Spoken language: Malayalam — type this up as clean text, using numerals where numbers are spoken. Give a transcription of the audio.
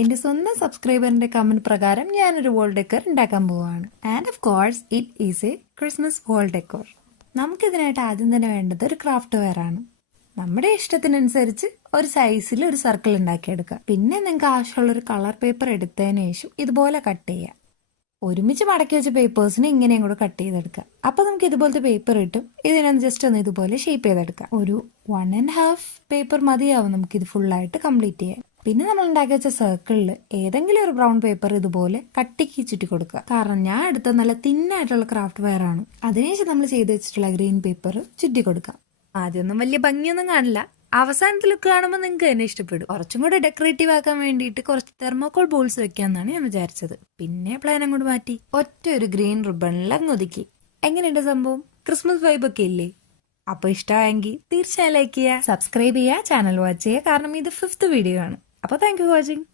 എന്റെ സ്വന്തം സബ്സ്ക്രൈബറിന്റെ കമന്റ് പ്രകാരം ഞാനൊരു വോൾ ഡെക്കർ ഉണ്ടാക്കാൻ പോവുകയാണ്. And of course it is a Christmas wall decor. നമുക്കിതിനായിട്ട് ആദ്യം തന്നെ വേണ്ടത് ഒരു ക്രാഫ്റ്റ് വെയർ ആണ്. നമ്മുടെ ഇഷ്ടത്തിനനുസരിച്ച് ഒരു സൈസിൽ ഒരു സർക്കിൾ ഉണ്ടാക്കിയെടുക്കുക. പിന്നെ നിങ്ങൾക്ക് ആവശ്യമുള്ള ഒരു കളർ പേപ്പർ എടുത്തതിന് ശേഷം ഇതുപോലെ കട്ട് ചെയ്യുക. ഒരുമിച്ച് മടക്കി വെച്ച പേപ്പേഴ്സിന് ഇങ്ങനെയും കൂടെ കട്ട് ചെയ്തെടുക്കുക. അപ്പൊ നമുക്ക് ഇതുപോലത്തെ പേപ്പർ കിട്ടും. ഇതിനൊന്ന് ജസ്റ്റ് ഒന്ന് ഇതുപോലെ ഷേപ്പ് ചെയ്തെടുക്കാം. ഒരു 1.5 പേപ്പർ മതിയാവും നമുക്ക് ഇത് ഫുള്ളായിട്ട് കംപ്ലീറ്റ് ചെയ്യാൻ. പിന്നെ നമ്മൾ ഉണ്ടാക്കി വെച്ച സർക്കിളിൽ ഏതെങ്കിലും ഒരു ബ്രൗൺ പേപ്പർ ഇതുപോലെ കട്ടിക്ക് ചുറ്റി കൊടുക്കുക. കാരണം ഞാൻ എടുത്ത നല്ല തിന്നായിട്ടുള്ള ക്രാഫ്റ്റ് വെയർ ആണ്. അതിനുശേഷം നമ്മൾ ചെയ്ത് വെച്ചിട്ടുള്ള ഗ്രീൻ പേപ്പർ ചുറ്റി കൊടുക്കാം. ആദ്യമൊന്നും വലിയ ഭംഗിയൊന്നും കാണില്ല. അവസാനത്തെ ലുക്ക് കാണുമ്പോൾ നിങ്ങൾക്ക് തന്നെ ഇഷ്ടപ്പെടും. കുറച്ചും കൂടെ ഡെക്കറേറ്റീവ് ആക്കാൻ വേണ്ടിയിട്ട് കുറച്ച് തെർമോക്കോൾ ബോൾസ് വെക്കാന്നാണ് ഞാൻ വിചാരിച്ചത്. പിന്നെ പ്ലാൻ അങ്ങോട്ട് മാറ്റി ഒറ്റ ഒരു ഗ്രീൻ റിബണിൽ അങ്ങ് ഒതുക്കി. എങ്ങനെയുണ്ട് സംഭവം? ക്രിസ്മസ് വൈബ് ഒക്കെ ഇല്ലേ? അപ്പൊ ഇഷ്ടമായെങ്കിൽ തീർച്ചയായും ലൈക്ക് ചെയ്യുക, സബ്സ്ക്രൈബ് ചെയ്യുക, ചാനൽ വാച്ച് ചെയ്യുക. കാരണം ഇത് 5th വീഡിയോ ആണ്. അപ്പോൾ താങ്ക് യു ഫോർ വാച്ചിങ്.